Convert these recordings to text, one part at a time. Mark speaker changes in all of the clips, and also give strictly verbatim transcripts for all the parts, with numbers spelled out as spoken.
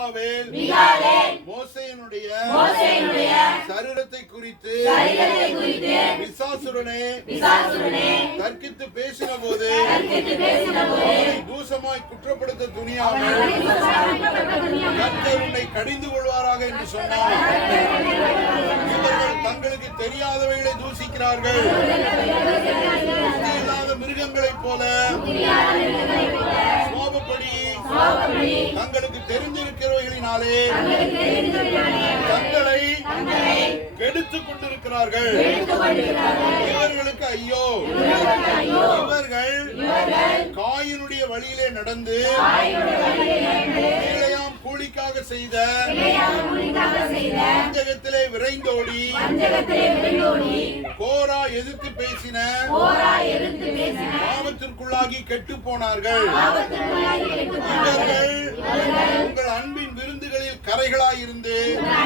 Speaker 1: மிகாவேல் மோசேயினுடைய சரீரத்தை குறித்து பிசாசுடனே தர்க்கித்து பேசின போது தூசமாய் குற்றப்படுத்த துணியாமல் கர்த்தர் உன்னை கடிந்து கொள்வாராக என்று சொன்னார். இவர்கள் தங்களுக்கு தெரியாதவைகளை தூசிக்கிறார்கள். இல்லாத மிருகங்களைப் போல கோபப்படி தங்களுக்கு தெரிந்திருக்கிறவைகளினாலே தங்களை கெடுத்துக் கொண்டிருக்கிறார்கள். இவர்களுக்கு ஐயோ, இவர்கள் காயினுடைய வழியிலே நடந்து கீழையாம் கூலிக்காக செய்த வஞ்சகத்திலே விரைந்தோடி கோரா எதிர்த்து பேசின பாவத்திற்குள்ளாகி கெட்டு போனார்கள். இவர்கள் உங்கள் அன்பின் விருந்துகளில் கரைகளாயிருந்து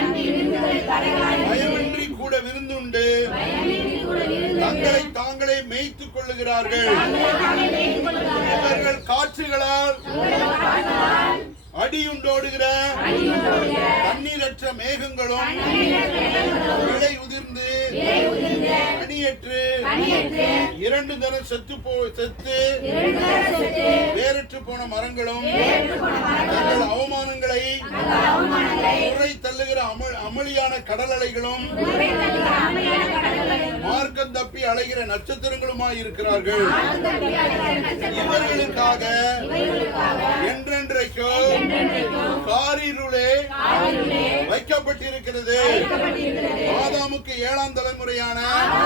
Speaker 1: பயமின்றி கூட விருந்துண்டு தங்களை தாங்களே மேய்த்துக் கொள்ளுகிறார்கள். இவர்கள் காற்றுகளால் அடியுண்டோடுகிற தண்ணீரற்ற மேகங்களும் இலை உதிர்ந்து அணியற்று இரண்டு தரம் செத்து போ செத்து வேறற்று போன மரங்களும் தங்கள் அவமானங்களை உரை தள்ளுகிற அமளியான கடல் அலைகளும் மார்க்கம் தப்பி அலைகிற நட்சத்திரங்களுமாய் இருக்கிறார்கள். இவர்களுக்காக என்றென்றைக்கும் காரிருளே வைக்கப்பட்டிருக்கிறது. ஆதாமுக்கு ஏழாம் தலைமுறையான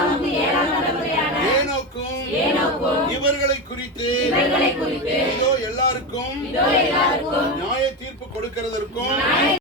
Speaker 1: ஏனோக்கும் இவர்களை குறித்து இதோ எல்லாருக்கும் நியாய தீர்ப்பு கொடுக்கிறதற்கும்